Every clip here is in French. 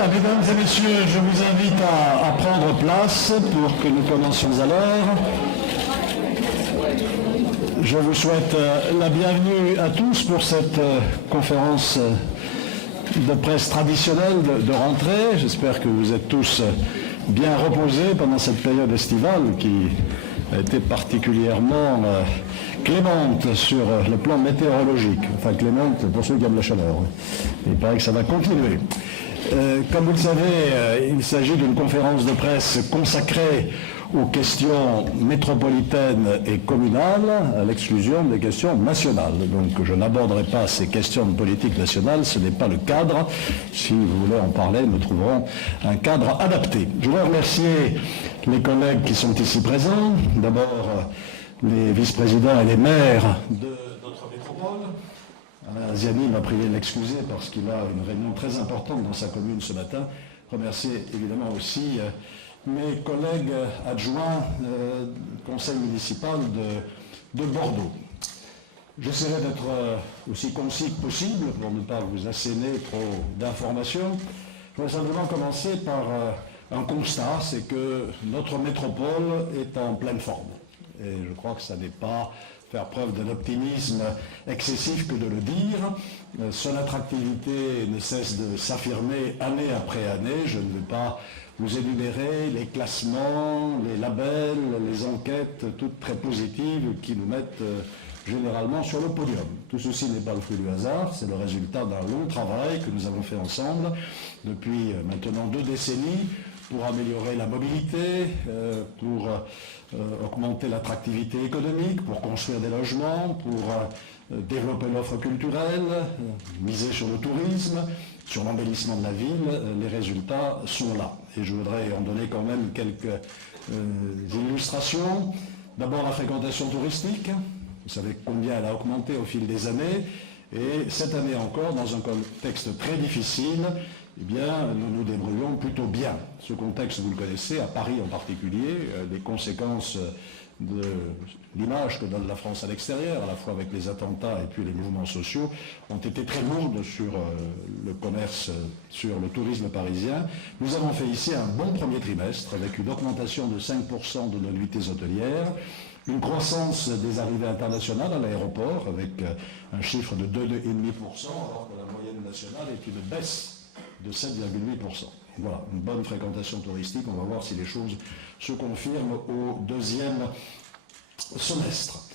Bien, mesdames et messieurs, je vous invite à prendre place pour que nous commencions à l'heure. Je vous souhaite la bienvenue à tous pour cette conférence de presse traditionnelle de rentrée. J'espère que vous êtes tous bien reposés pendant cette période estivale qui a été particulièrement clémente sur le plan météorologique. Enfin, clémente pour ceux qui aiment la chaleur. Il paraît que ça va continuer. Comme vous le savez, il s'agit d'une conférence de presse consacrée aux questions métropolitaines et communales, à l'exclusion des questions nationales. Donc je n'aborderai pas ces questions de politique nationale, ce n'est pas le cadre. Si vous voulez en parler, nous trouverons un cadre adapté. Je voudrais remercier les collègues qui sont ici présents. D'abord, les vice-présidents et les maires de notre métropole. Alain Ziani m'a prié de l'excuser parce qu'il a une réunion très importante dans sa commune ce matin. Remercier évidemment aussi mes collègues adjoints conseil municipal de Bordeaux. J'essaierai d'être aussi concis que possible pour ne pas vous asséner trop d'informations. Je voudrais simplement commencer par un constat, c'est que notre métropole est en pleine forme. Et je crois que ça n'est pas faire preuve d'un optimisme excessif que de le dire. Son attractivité ne cesse de s'affirmer année après année. Je ne vais pas vous énumérer les classements, les labels, les enquêtes, toutes très positives qui nous mettent généralement sur le podium. Tout ceci n'est pas le fruit du hasard, c'est le résultat d'un long travail que nous avons fait ensemble depuis maintenant 2 décennies pour améliorer la mobilité, pour augmenter l'attractivité économique, pour construire des logements, pour développer l'offre culturelle, miser sur le tourisme, sur l'embellissement de la ville. Les résultats sont là. Et je voudrais en donner quand même quelques illustrations. D'abord la fréquentation touristique. Vous savez combien elle a augmenté au fil des années. Et cette année encore, dans un contexte très difficile, eh bien, nous nous débrouillons plutôt bien. Ce contexte, vous le connaissez, à Paris en particulier, les conséquences de l'image que donne la France à l'extérieur, à la fois avec les attentats et puis les mouvements sociaux, ont été très lourdes sur le commerce, sur le tourisme parisien. Nous avons fait ici un bon premier trimestre avec une augmentation de 5% de nos nuitées hôtelières, une croissance des arrivées internationales à l'aéroport avec un chiffre de 2,5%, alors que la moyenne nationale est une baisse de 7,8%. Voilà, une bonne fréquentation touristique. On va voir si les choses se confirment au 2e semestre.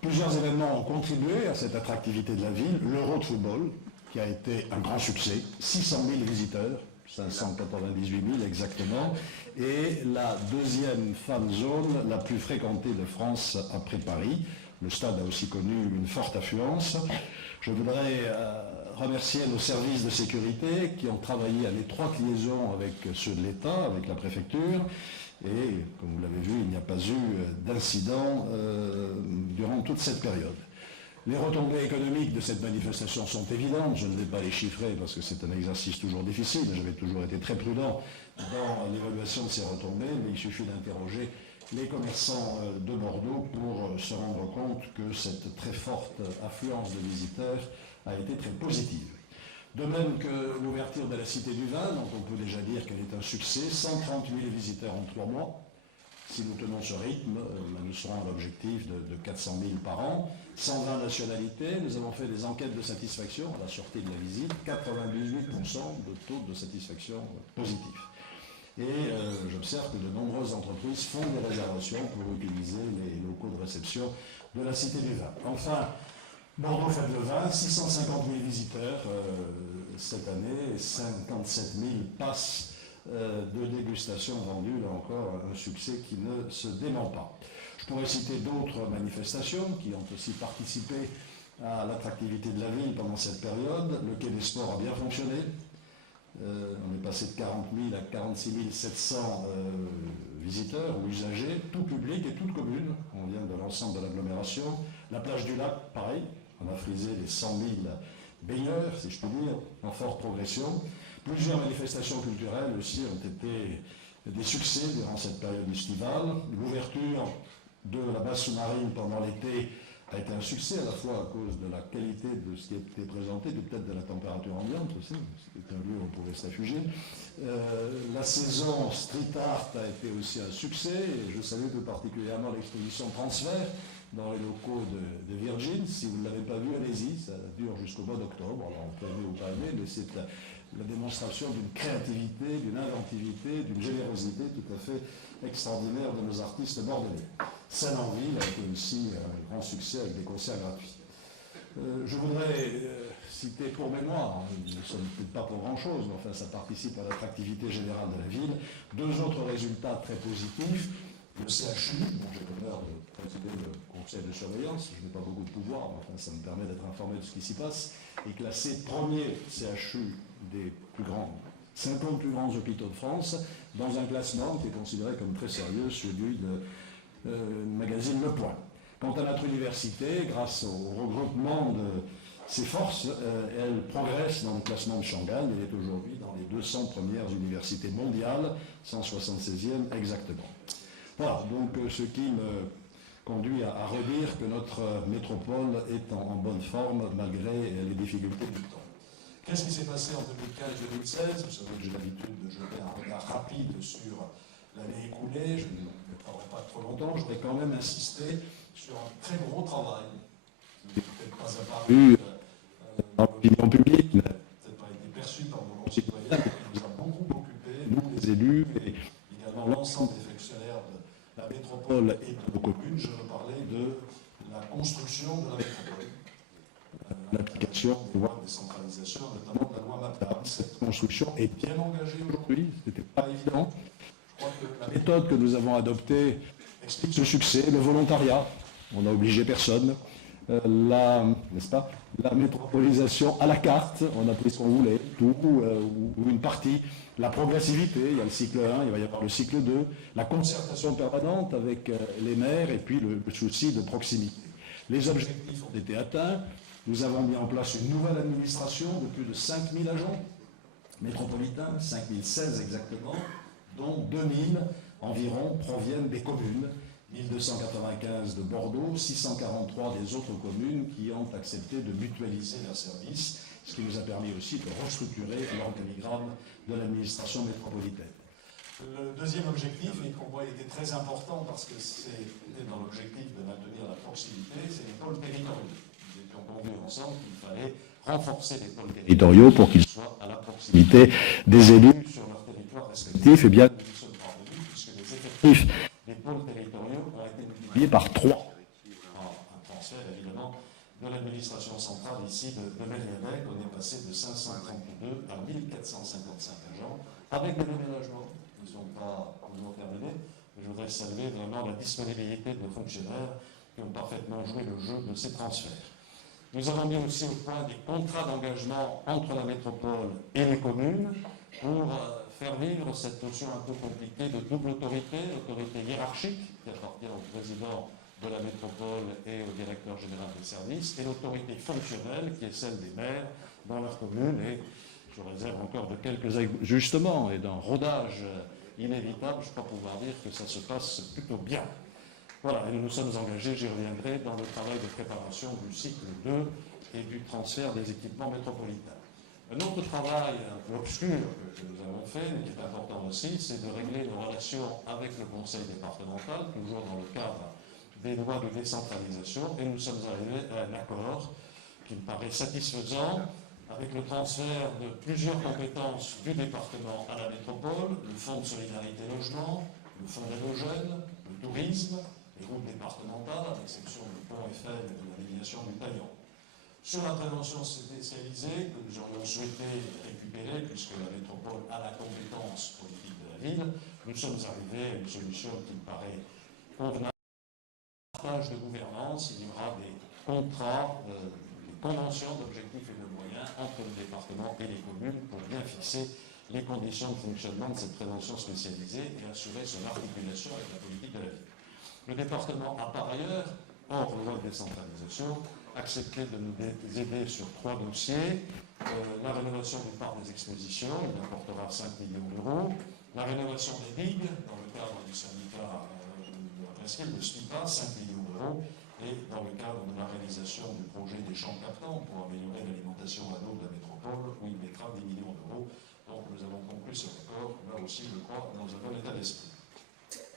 Plusieurs événements ont contribué à cette attractivité de la ville. L'Euro de football, qui a été un grand succès, 600 000 visiteurs, 598 000 exactement, et la 2e fan zone la plus fréquentée de France après Paris. Le stade a aussi connu une forte affluence. Je voudrais remercier nos services de sécurité qui ont travaillé à l'étroite liaison avec ceux de l'État, avec la préfecture, et comme vous l'avez vu, il n'y a pas eu d'incident durant toute cette période. Les retombées économiques de cette manifestation sont évidentes, je ne vais pas les chiffrer parce que c'est un exercice toujours difficile, j'avais toujours été très prudent dans l'évaluation de ces retombées, mais il suffit d'interroger les commerçants de Bordeaux pour se rendre compte que cette très forte affluence de visiteurs a été très positive. De même que l'ouverture de la Cité du Vin, dont on peut déjà dire qu'elle est un succès, 130 000 visiteurs en 3 mois. Si nous tenons ce rythme, nous serons à l'objectif de 400 000 par an. 120 nationalités, nous avons fait des enquêtes de satisfaction à la sortie de la visite, 98% de taux de satisfaction positif. Et j'observe que de nombreuses entreprises font des réservations pour utiliser les locaux de réception de la Cité du Vin. Enfin, Bordeaux fête le vin, 650 000 visiteurs cette année, 57 000 passes de dégustation vendues, là encore un succès qui ne se dément pas. Je pourrais citer d'autres manifestations qui ont aussi participé à l'attractivité de la ville pendant cette période. Le Quai des Sports a bien fonctionné. On est passé de 40 000 à 46 700 visiteurs ou usagers, tout public et toute commune. On vient de l'ensemble de l'agglomération. La plage du Lac, pareil, on a frisé les 100 000 baigneurs, si je puis dire, en forte progression. Plusieurs manifestations culturelles aussi ont été des succès durant cette période estivale. L'ouverture de la base sous-marine pendant l'été a été un succès à la fois à cause de la qualité de ce qui a été présenté, peut-être de la température ambiante aussi, c'était un lieu où on pouvait se réfugier. La saison street art a été aussi un succès, et je salue tout particulièrement l'exposition Transfert dans les locaux de Virgin. Si vous ne l'avez pas vu, allez-y, ça dure jusqu'au mois d'octobre, alors on peut aimer ou pas aimer, mais c'est la démonstration d'une créativité, d'une inventivité, d'une générosité tout à fait extraordinaire de nos artistes bordelais. Seine-en-Ville a été aussi un grand succès avec des concerts gratuits. Je voudrais citer pour mémoire, nous ne sommes peut-être pas pour grand-chose, mais enfin ça participe à l'attractivité générale de la ville, deux autres résultats très positifs. Le CHU, dont j'ai l'honneur de présider le conseil de surveillance, je n'ai pas beaucoup de pouvoir, mais enfin ça me permet d'être informé de ce qui s'y passe, est classé premier CHU des 50 plus grands hôpitaux de France, dans un classement qui est considéré comme très sérieux, celui de magazine Le Point. Quant à notre université, grâce au regroupement de ses forces, elle progresse dans le classement de Shanghai. Elle est aujourd'hui dans les 200 premières universités mondiales, 176e exactement. Voilà, donc ce qui me conduit à redire que notre métropole est en bonne forme malgré les difficultés du temps. Qu'est-ce qui s'est passé en 2015-2016? Vous savez que j'ai l'habitude de jeter un regard rapide sur l'année écoulée, je ne prendrai pas trop longtemps, je voudrais quand même insister sur un très gros travail qui n'est peut-être pas apparu dans l'opinion publique, qui n'a peut-être pas été perçu par nos concitoyens, mais qui nous a beaucoup occupé, nous les élus, et également l'ensemble des fonctionnaires de la métropole et de nos communes. Je veux parler de la construction de la métropole, l'application des lois de décentralisation, notamment de la loi MAPTAM. Cette construction est bien engagée aujourd'hui, ce n'était pas évident. Je crois que la méthode que nous avons adoptée explique ce succès, le volontariat, on n'a obligé personne, n'est-ce pas, la métropolisation à la carte, on a pris ce qu'on voulait, tout ou une partie, la progressivité, il y a le cycle 1, il va y avoir le cycle 2, la concertation permanente avec les maires et puis le souci de proximité. Les objectifs ont été atteints, nous avons mis en place une nouvelle administration de plus de 5000 agents métropolitains, 5016 exactement, dont 2000 environ proviennent des communes, 1295 de Bordeaux, 643 des autres communes qui ont accepté de mutualiser leurs services, ce qui nous a permis aussi de restructurer l'organigramme de l'administration métropolitaine. Le deuxième objectif, et pour moi il était très important parce que c'était dans l'objectif de maintenir la proximité, c'est les pôles territoriaux. Nous étions convenus ensemble qu'il fallait renforcer les pôles territoriaux pour qu'ils soient à la proximité des élus sur leur territoire respectif. Et bien, nous sommes parvenus puisque les effectifs des pôles territoriaux ont été multipliés par 3. Un transfert évidemment de l'administration centrale ici de Mériabec. On est passé de 532 à 1455 agents avec des déménagements. Ils n'ont pas terminé. Je voudrais saluer vraiment la disponibilité de nos fonctionnaires qui ont parfaitement joué le jeu de ces transferts. Nous avons mis aussi au point des contrats d'engagement entre la métropole et les communes pour faire vivre cette notion un peu compliquée de double autorité, l'autorité hiérarchique qui appartient au président de la métropole et au directeur général des services, et l'autorité fonctionnelle qui est celle des maires dans leur commune. Et je réserve encore de quelques ajustements et d'un rodage inévitable, je crois pouvoir dire que ça se passe plutôt bien. Voilà, et nous nous sommes engagés, j'y reviendrai, dans le travail de préparation du cycle 2 et du transfert des équipements métropolitains. Un autre travail un peu obscur que nous avons fait, mais qui est important aussi, c'est de régler nos relations avec le conseil départemental, toujours dans le cadre des lois de décentralisation, et nous sommes arrivés à un accord qui me paraît satisfaisant, avec le transfert de plusieurs compétences du département à la métropole, le fonds de solidarité logement, le fonds d'aide aux jeunes, le tourisme, les routes départementales, à l'exception du pont Eiffel et de la déviation du Taillon. Sur la prévention spécialisée, que nous aurions souhaité récupérer, puisque la métropole a la compétence politique de la ville, nous sommes arrivés à une solution qui me paraît convenable. Partage de gouvernance, il y aura des contrats, des conventions d'objectifs et de moyens entre le département et les communes pour bien fixer les conditions de fonctionnement de cette prévention spécialisée et assurer son articulation avec la politique de la ville. Le département a par ailleurs, hors loi de décentralisation, accepté de nous aider sur 3 dossiers. La rénovation du parc des expositions, il apportera 5 millions d'euros. La rénovation des digues, dans le cadre du syndicat de la presqu'île de SPIPA, 5 millions d'euros. et dans le cadre de la réalisation du projet des champs captants pour améliorer l'alimentation à l'eau de la métropole, où il mettra 10 millions d'euros. Donc nous avons conclu ce accord, là aussi je crois, dans un bon état d'esprit.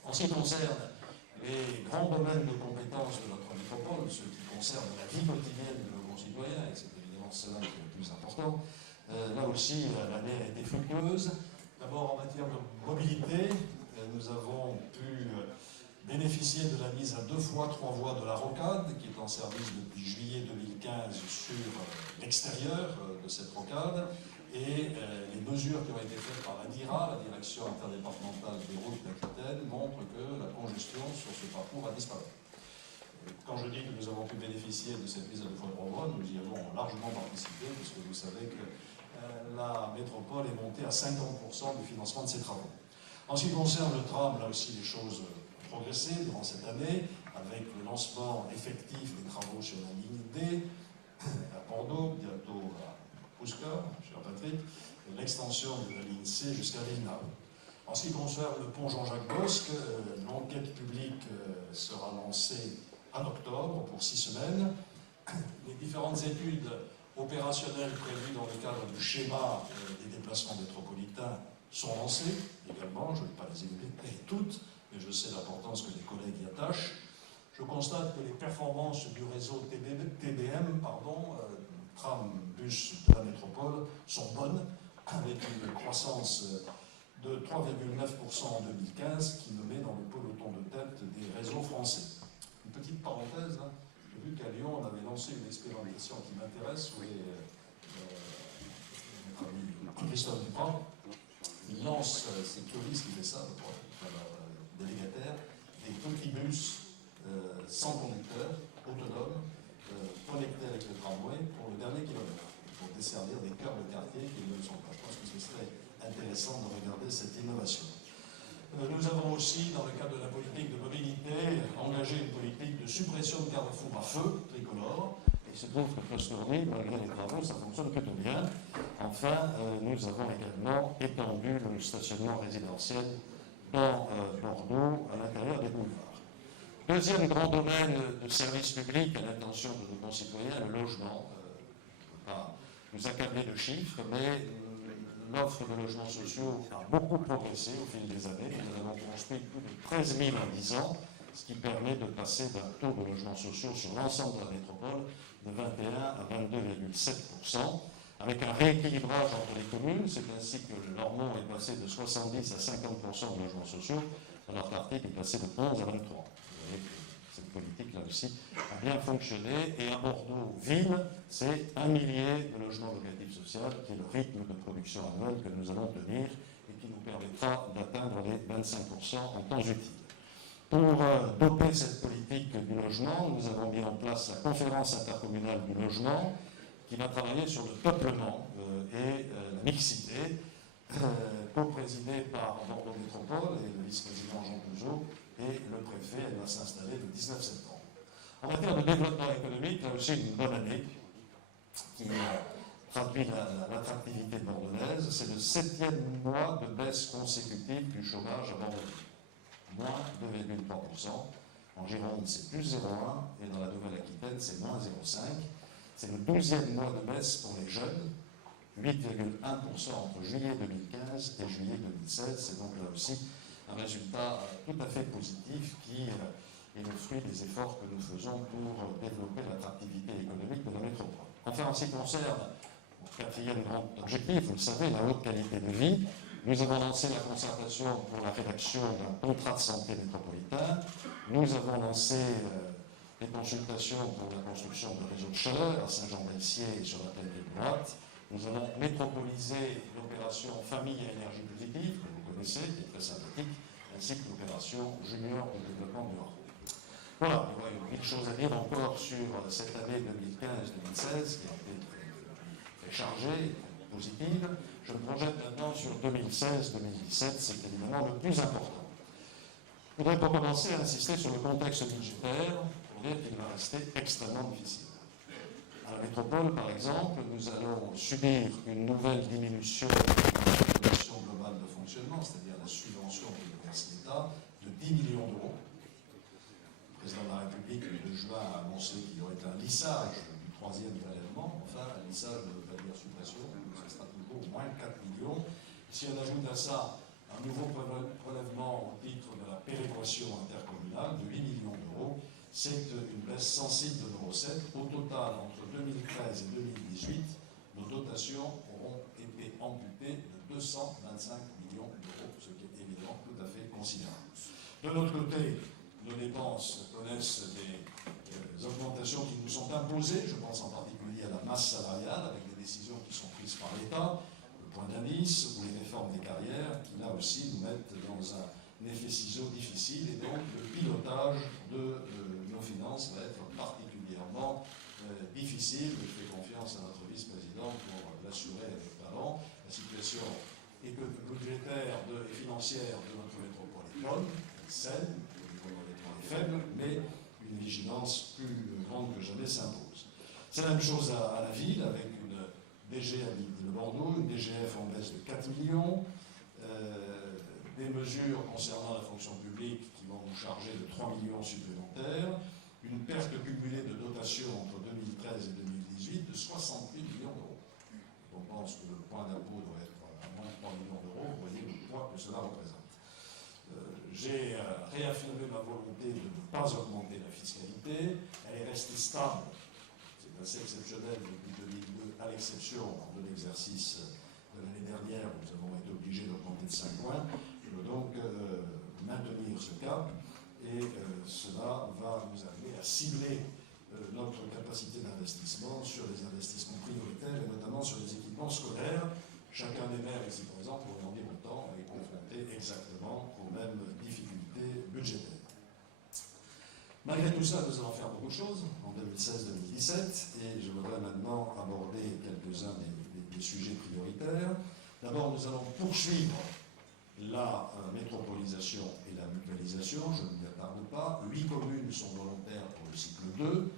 En ce qui concerne les grands domaines de compétences de notre métropole, ceux qui concernent la vie quotidienne de nos concitoyens, et c'est évidemment cela qui est le plus important, là aussi l'année a été fructueuse. D'abord en matière de mobilité, nous avons pu bénéficier de la mise à 2 fois 3 voies de la rocade, qui est en service depuis juillet 2015 sur l'extérieur de cette rocade, et les mesures qui ont été faites par la DIRA, la Direction interdépartementale des routes d'Aquitaine, montrent que la congestion sur ce parcours a disparu. Quand je dis que nous avons pu bénéficier de cette mise à 2 fois 3 voies, nous y avons largement participé, puisque vous savez que la métropole est montée à 50% du financement de ces travaux. En ce qui concerne le tram, là aussi les choses progressé durant cette année, avec le lancement effectif des travaux sur la ligne D, à Bordeaux, bientôt à Pouscor, cher Patrick, et l'extension de la ligne C jusqu'à Villeneuve. En ce qui concerne le pont Jean-Jacques Bosque, l'enquête publique sera lancée en octobre pour 6 semaines. Les différentes études opérationnelles prévues dans le cadre du schéma des déplacements métropolitains sont lancées également, je ne vais pas les énumérer toutes, mais je sais l'importance que les collègues y attachent. Je constate que les performances du réseau TBM, tram, bus de la métropole, sont bonnes, avec une croissance de 3,9% en 2015, qui nous met dans le peloton de tête des réseaux français. Une petite parenthèse, hein, j'ai vu qu'à Lyon, on avait lancé une expérimentation qui m'intéresse, où notre ami Christophe Duprat, il lance, c'est Clovis qui fait ça, délégataire, des petits bus sans conducteur, autonomes, connectés avec le tramway pour le dernier kilomètre, pour desservir des cœurs de quartier qui ne le sont pas. Je pense que ce serait intéressant de regarder cette innovation. Nous avons aussi, dans le cadre de la politique de mobilité, engagé une politique de suppression de garde-fous à feu tricolore. Il se trouve que Prescourny, malgré les travaux, ça fonctionne plutôt bien. Enfin, nous avons également étendu le stationnement résidentiel dans Bordeaux, à l'intérieur des boulevards. Deuxième grand domaine de service public à l'attention de nos concitoyens, le logement. Je ne vais pas nous accabler de chiffres, mais l'offre de logements sociaux a beaucoup progressé au fil des années. Nous avons construit plus de 13 000 en 10 ans, ce qui permet de passer d'un taux de logements sociaux sur l'ensemble de la métropole de 21 à 22,7%, avec un rééquilibrage entre les communes. C'est ainsi que le Normand est passé de 70 à 50% de logements sociaux, alors qu'Artic est passé de 11 à 23. Vous voyez que cette politique, là aussi, a bien fonctionné. Et à Bordeaux-Ville, c'est 1 millier de logements locatifs sociaux, qui est le rythme de production annuel que nous allons tenir et qui nous permettra d'atteindre les 25% en temps utile. Pour doper cette politique du logement, nous avons mis en place la conférence intercommunale du logement, qui va travailler sur le peuplement et la mixité, co-présidée par Bordeaux Métropole et le vice-président Jean Peugeot, et le préfet. Elle va s'installer le 19 septembre. En matière de développement économique, là aussi une bonne année, qui traduit l'attractivité bordelaise. C'est le 7e mois de baisse consécutive du chômage à Bordeaux. Moins 2,3%. En Gironde, c'est plus 0,1%, et dans la Nouvelle-Aquitaine, c'est moins 0,5%. C'est le 12e mois de baisse pour les jeunes, 8,1% entre juillet 2015 et juillet 2016. C'est donc là aussi un résultat tout à fait positif qui est le fruit des efforts que nous faisons pour développer l'attractivité économique de la métropole. Enfin, en ce qui concerne le 4e grand objectif, vous le savez, la haute qualité de vie, nous avons lancé la concertation pour la rédaction d'un contrat de santé métropolitain. Nous avons lancé les consultations pour la construction de réseaux de chaleur à Saint-Jean-d'Elcier et sur la plaine des Boîtes. Nous avons métropolisé l'opération Famille à énergie positive, que vous connaissez, qui est très sympathique, ainsi que l'opération Junior de développement durable. Voilà, il y a une chose à dire encore sur cette année 2015-2016, qui a été très chargée, positive. Je me projette maintenant sur 2016-2017, c'est évidemment le plus important. Je voudrais pour commencer insister sur le contexte budgétaire, pour dire qu'il va rester extrêmement difficile. À la métropole, par exemple, nous allons subir une nouvelle diminution de la dotation globale de fonctionnement, c'est-à-dire la subvention que nous verse l'État, de 10 millions d'euros. Le président de la République, le 2 juin, a annoncé qu'il y aurait un lissage du troisième prélèvement. Enfin, un lissage ne veut pas dire suppression, ce sera toujours moins 4 millions. Si on ajoute à ça un nouveau prélèvement au titre de la péréquation intercommunale de 8 millions d'euros, c'est une baisse sensible de nos recettes. Au total, entre 2013 et 2018, nos dotations auront été amputées de 225 millions d'euros, ce qui est évidemment tout à fait considérable. De notre côté, nos dépenses connaissent des augmentations qui nous sont imposées. Je pense en particulier à la masse salariale, avec des décisions qui sont prises par l'État, le point d'indice ou les réformes des carrières, qui là aussi nous mettent dans un effet ciseau difficile. Et donc, le pilotage de nos finances va être particulièrement difficile. Je fais confiance à notre vice-président pour l'assurer avec talent. La situation budgétaire et financière de notre métropole est bonne, saine, le niveau d'endettement est faible, mais une vigilance plus grande que jamais s'impose. C'est la même chose à la ville, avec une DG à l'île de Bordeaux, une DGF en baisse de 4 millions, des mesures concernant la fonction publique qui vont nous charger de 3 millions supplémentaires, une perte cumulée de dotation entre 2013 et 2018 de 68 millions d'euros. On pense que le point d'impôt doit être à moins de 3 millions d'euros, vous voyez le poids que cela représente. J'ai réaffirmé ma volonté de ne pas augmenter la fiscalité. Elle est restée stable. C'est assez exceptionnel depuis 2002, à l'exception de l'exercice de l'année dernière où nous avons été obligés d'augmenter de 5 points. Je veux donc maintenir ce cap et cela va nous amener à cibler notre capacité d'investissement sur les investissements prioritaires et notamment sur les équipements scolaires. Chacun des maires ici présents pourrait en dire autant est confronté exactement aux mêmes difficultés budgétaires. Malgré tout ça, nous allons faire beaucoup de choses en 2016-2017 et je voudrais maintenant aborder quelques-uns des sujets prioritaires. D'abord, nous allons poursuivre la métropolisation et la mutualisation, je ne m'y attarde pas. 8 communes sont volontaires pour le cycle 2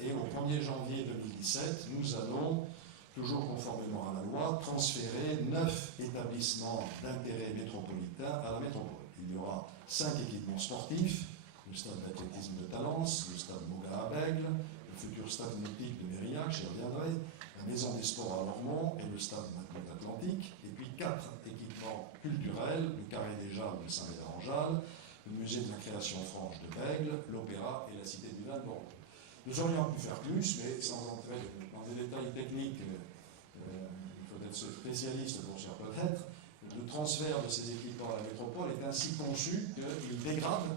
et au 1er janvier 2017, nous allons, toujours conformément à la loi, transférer 9 établissements d'intérêt métropolitain à la métropole. Il y aura 5 équipements sportifs, le stade d'athlétisme de Talence, le stade Moga à Bègle, le futur stade nautique de Mérillac, j'y reviendrai, la maison des sports à Lormont et le stade Atlantique, et puis 4 équipements culturels, le Carré des Jalles de Saint-Médard-en-Jalles, le musée de la création franche de Bègle, l'Opéra et la Cité du Vin de Bordeaux. Nous aurions pu faire plus, mais sans entrer dans des détails techniques, il faut être spécialiste pour ça peut-être. Le transfert de ces équipements à la métropole est ainsi conçu qu'il dégrade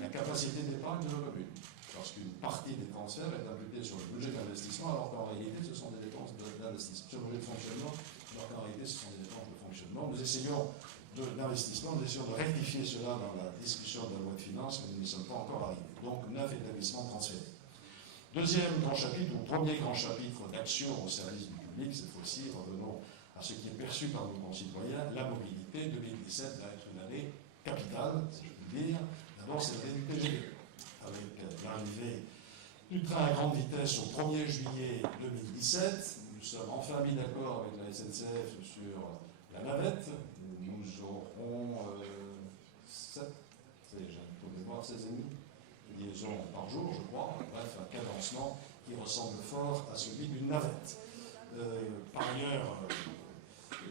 la capacité d'épargne de nos communes. Parce qu'une partie des transferts est imputée sur le budget d'investissement, alors qu'en réalité, ce sont des dépenses d'investissement. Sur le budget de fonctionnement, alors qu'en réalité, ce sont des dépenses de fonctionnement. Nous essayons d'investissement, nous essayons de rectifier cela dans la discussion de la loi de finances, mais nous n'y sommes pas encore arrivés. Donc, 9 établissements transférés. Deuxième grand chapitre, ou premier grand chapitre d'action au service du public, cette fois-ci, revenons à ce qui est perçu par nos concitoyens, la mobilité. 2017 va être une année capitale, si je puis dire. D'abord, c'est l'année du TGV, avec l'arrivée du train à grande vitesse au 1er juillet 2017. Nous sommes enfin mis d'accord avec la SNCF sur la navette. Nous aurons 7, j'ai un peu de mémoire, 16,5 liaisons par jour, je crois. Bref, un cadencement qui ressemble fort à celui d'une navette. Par ailleurs,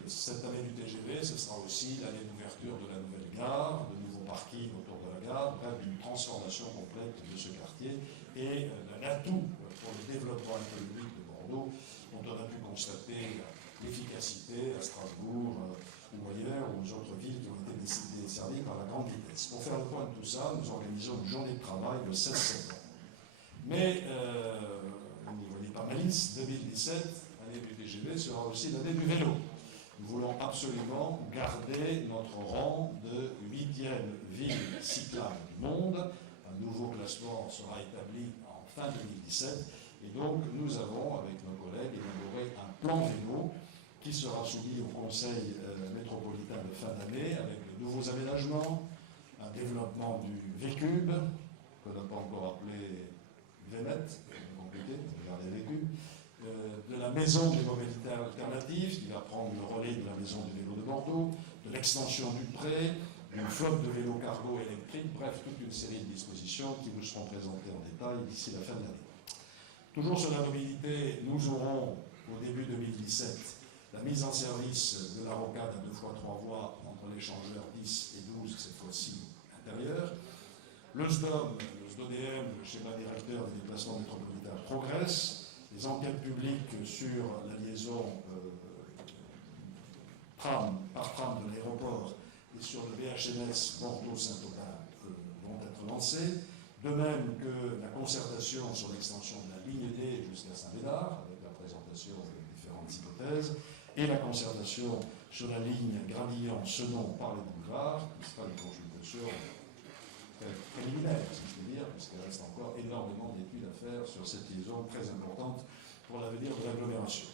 cette année du TGV, ce sera aussi l'année d'ouverture de la nouvelle gare, de nouveaux parkings autour de la gare, bref, d'une transformation complète de ce quartier et d'un atout pour le développement économique de Bordeaux, dont on a pu constater l'efficacité à Strasbourg ou ailleurs, ou aux autres villes qui ont été desservies par la grande vitesse. Pour faire le point de tout ça, nous organisons une journée de travail le 16 septembre. Mais, au niveau des parmalices, 2017, l'année du TGV, sera aussi l'année du vélo. Nous voulons absolument garder notre rang de 8e ville cyclable du monde. Un nouveau classement sera établi en fin 2017. Et donc, nous avons, avec nos collègues, élaboré un plan vélo qui sera soumis au Conseil métropolitain de fin d'année avec de nouveaux aménagements, un développement du VCube, qu'on n'a pas encore appelé VMET, c'est compliqué, regardez VCube, de la maison des mobilités alternatives, qui va prendre le relais de la maison du vélo de Bordeaux, de l'extension du pré, une flotte de vélos cargo électriques, bref, toute une série de dispositions qui vous seront présentées en détail d'ici la fin de l'année. Toujours sur la mobilité, nous aurons au début 2017 la mise en service de la rocade à 2x3 voies entre l'échangeur 10 et 12, cette fois-ci intérieur. Le SDOM, le SDODM, le schéma directeur des déplacements métropolitains progresse. Les enquêtes publiques sur la liaison par tram de l'aéroport et sur le BHNS Bordeaux-Saint-Aubin vont être lancées. De même que la concertation sur l'extension de la ligne D jusqu'à Saint-Médard, avec la présentation de différentes hypothèses, et la concertation sur la ligne Gradillon-Senon par les boulevards, qui sera une consultation préliminaire, si je peux dire, puisqu'il reste encore énormément d'études à faire sur cette liaison très importante pour l'avenir de l'agglomération.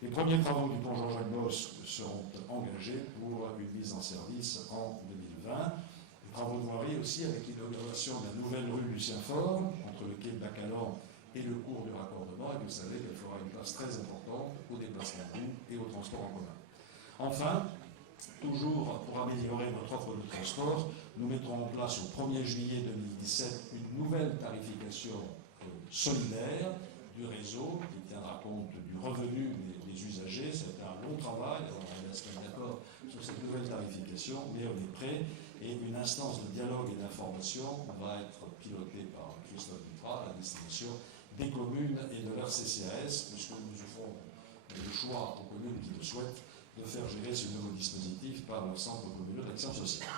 Les premiers travaux du pont Jean-Jacques Bosse seront engagés pour une mise en service en 2020. Les travaux de voirie aussi avec l'inauguration de la nouvelle rue Lucien Faure, entre le quai de Bacalan et le cours du raccordement, et vous savez qu'elle fera une place très importante au déplacement de route et au transport en commun. Enfin, toujours pour améliorer notre offre de transport, nous mettrons en place au 1er juillet 2017 une nouvelle tarification solidaire du réseau qui tiendra compte du revenu des usagers. C'est un long travail, alors on va se mettre d'accord sur cette nouvelle tarification, mais on est prêt. Et une instance de dialogue et d'information va être pilotée par Christophe Dutrat à la destination des communes et de leur CCAS, puisque nous offrons le choix aux communes qui le souhaitent de faire gérer ce nouveau dispositif par leur centre communal d'action sociale.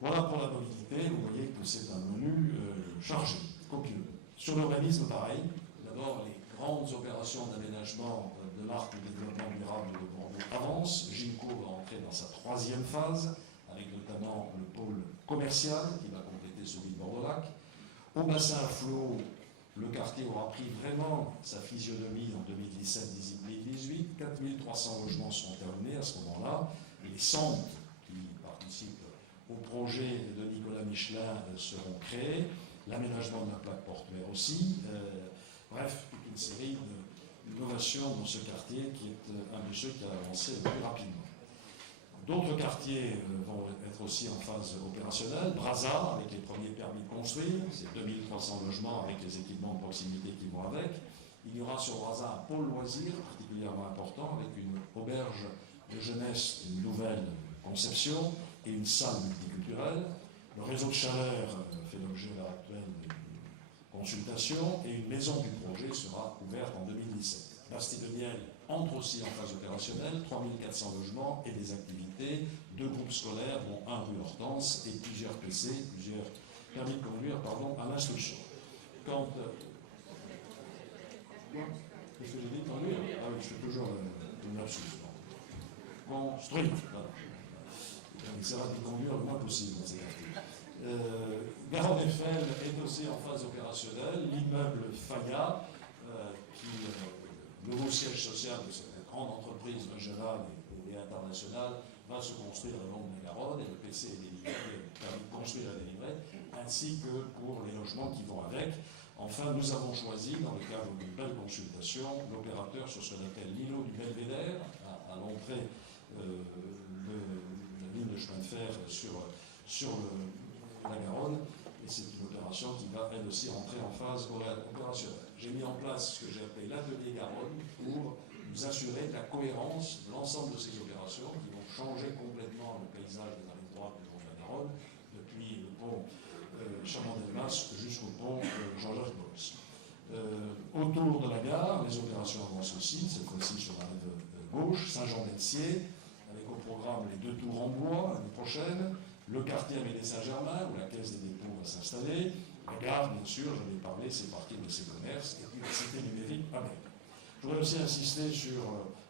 Voilà pour la mobilité, vous voyez que c'est un menu chargé, copieux. Sur l'urbanisme, pareil. D'abord, les grandes opérations d'aménagement de l'arc du développement durable de Bordeaux avancent. Ginko va entrer dans sa 3e phase, avec notamment le pôle commercial qui va compléter celui de Bordeaux-Lac. Au bassin à flot, le quartier aura pris vraiment sa physionomie en 2017-2018. 4300 logements seront terminés à ce moment-là. Les centres qui participent au projet de Nicolas Michelin seront créés. L'aménagement de la plaque portuaire aussi. Bref, toute une série d'innovations dans ce quartier qui est un de ceux qui a avancé le plus rapidement. D'autres quartiers vont être aussi en phase opérationnelle. Brazza, avec les premiers permis de construire, c'est 2300 logements avec les équipements de proximité qui vont avec. Il y aura sur Brazza un pôle loisir particulièrement important avec une auberge de jeunesse, une nouvelle conception et une salle multiculturelle. Le réseau de chaleur fait l'objet à l'heure actuelle d'une consultation et une maison du projet sera ouverte en 2017. Bastille de Miel entre aussi en phase opérationnelle, 3400 logements et des activités, 2 groupes scolaires, dont un rue Hortense et plusieurs PC, plusieurs permis de conduire, à l'instruction. Qu'est-ce que j'ai dit, conduire? Ah oui, je fais toujours une lapsus. Construire, voilà. On essaiera de conduire le moins possible dans ces quartiers. Garonne Eiffel est aussi en phase opérationnelle. L'immeuble Faya, nouveau siège social de cette grande entreprise régionale et internationale, va se construire le long de la Garonne et le PC est délivré, permis de construire et délivrer, ainsi que pour les logements qui vont avec. Enfin, nous avons choisi, dans le cadre d'une belle consultation, l'opérateur sur ce qu'on appelle l'îlot du Belvédère, à l'entrée de la ligne de chemin de fer sur la Garonne, et c'est une opération qui va, elle aussi, entrer en phase opérationnelle. J'ai mis en place ce que j'ai appelé l'atelier Garonne pour nous assurer de la cohérence de l'ensemble de ces opérations qui vont changer complètement le paysage de la rive droite du long de la Garonne, depuis le pont Chaman-Delmas jusqu'au pont Jean-Jacques Bosse. Autour de la gare, les opérations avancent aussi, cette fois-ci sur la rive gauche, Saint-Jean-d'Elsier, avec au programme les 2 tours en bois l'année prochaine, le quartier Amédée-Saint-Germain, où la caisse des dépôts va s'installer, la gare, bien sûr, j'en ai parlé, c'est parti de ces commerces, et puis la cité numérique à Metz. Je voudrais aussi insister sur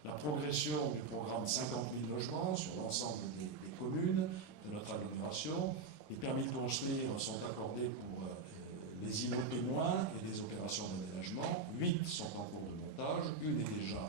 la progression du programme 50 000 logements sur l'ensemble des communes de notre agglomération. Les permis de construire sont accordés pour les îlots témoins et des opérations d'aménagement. 8 sont en cours de montage, une est déjà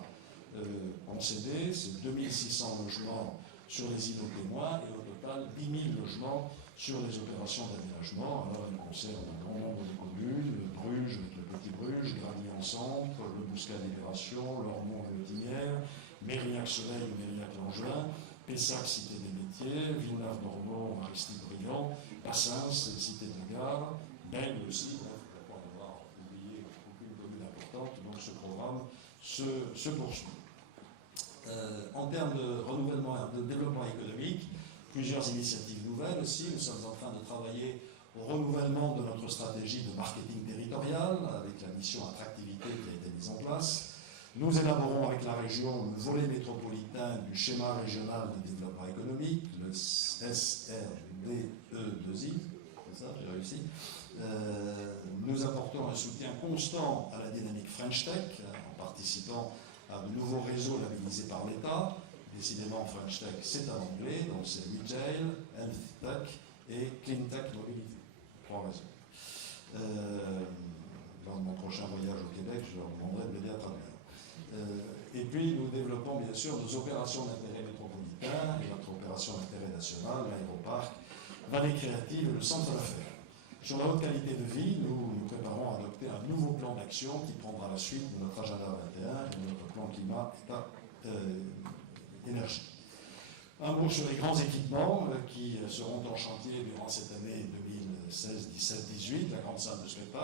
concédée, c'est 2600 logements sur les îlots témoins et au total 10 000 logements sur les opérations d'aménagement. Alors elles concernent un grand nombre de communes, le Bruges avec le Petit Bruges, Gradillon-Centre, le Bouscat-Libération, Lormont-Leutinière, Mérillac-Soleil ou Mérillac-Langevin, Pessac, Cité des Métiers, Pitié, Villeneuve-d'Ornon, Aristide-Briand, Bassins, Cité de la Gare, Bègle aussi, pour ne pas avoir oublié aucune commune importante, donc ce programme se poursuit. En termes de renouvellement et de développement économique, plusieurs initiatives nouvelles aussi. Nous sommes en train de travailler au renouvellement de notre stratégie de marketing territorial, avec la mission attractivité qui a été mise en place. Nous élaborons avec la région le volet métropolitain du schéma régional de développement économique, le SRDE2I, c'est ça, j'ai réussi. Nous apportons un soutien constant à la dynamique French Tech, en participant à de nouveaux réseaux labellisés par l'État. Décidément, French Tech, c'est en anglais, donc c'est Retail, Health Tech et Clean Tech Mobility. 3 réseaux. Lors de mon prochain voyage au Québec, je leur demanderai de m'aider à traduire. Et puis, nous développons bien sûr nos opérations d'intérêt métropolitain et notre opération d'intérêt national, l'aéroparc, Vallée Créative et le centre d'affaires. Sur la haute qualité de vie, nous nous préparons à adopter un nouveau plan d'action qui prendra la suite de notre agenda 21 et de notre plan climat énergie. Un mot sur les grands équipements qui seront en chantier durant cette année 2016, 17, 18, la grande salle de spectacle.